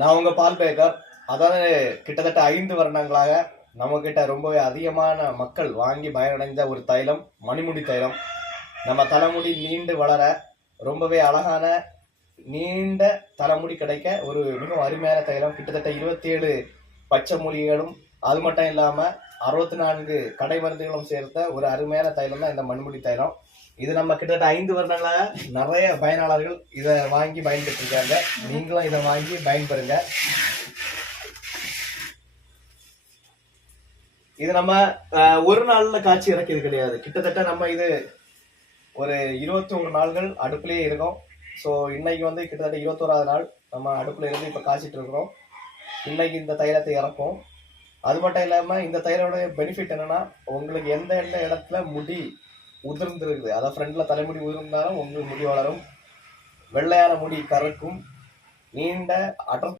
நான் உங்க பால் பேக்கர். அதாவது கிட்டத்தட்ட 5 வருடங்களாக நம்ம கிட்ட ரொம்பவே அதிகமான மக்கள் வாங்கி பயனடைந்த ஒரு தைலம் மணிமுடி தைலம். நம்ம தலைமுடி நீண்டு வளர ரொம்பவே அழகான நீண்ட தலைமுடி கிடைக்க ஒரு மிகவும் அருமையான தைலம். கிட்டத்தட்ட 27 பச்சை மூலிகைகளும் அது மட்டும் இல்லாம 64 கடை மருந்துகளும் சேர்த்த ஒரு அருமையான தைலம் தான் இந்த மண்முடி தைலம். இது நம்ம கிட்டத்தட்ட 5 வருடங்களாக நிறைய பயனாளர்கள் இதை வாங்கி பயன்பெற்று இருக்காங்க. நீங்களும் இதை வாங்கி பயன்பெறுங்க. இது நம்ம ஒரு நாள்ல காய்ச்சி இறக்கியது கிடையாது. கிட்டத்தட்ட நம்ம இது ஒரு 21 நாள்கள் அடுப்புலயே இருக்கும். ஸோ இன்னைக்கு வந்து கிட்டத்தட்ட 21வது நாள் நம்ம அடுப்புல இருந்து இப்ப காய்ச்சிட்டு இருக்கிறோம். இன்னைக்கு இந்த தைலத்தை இறப்போம். அது மட்டும் இல்லாம இந்த தைலோட பெனிஃபிட் என்னன்னா, உங்களுக்கு எந்த எந்த இடத்துல முடி உதிர்ந்துருக்குது, அதாவது ஃப்ரண்ட்ல தலைமுடி உதிர்ந்தாலும் உங்களுக்கு முடி வளரும், வெள்ளையான முடி கறக்கும், நீண்ட அடர்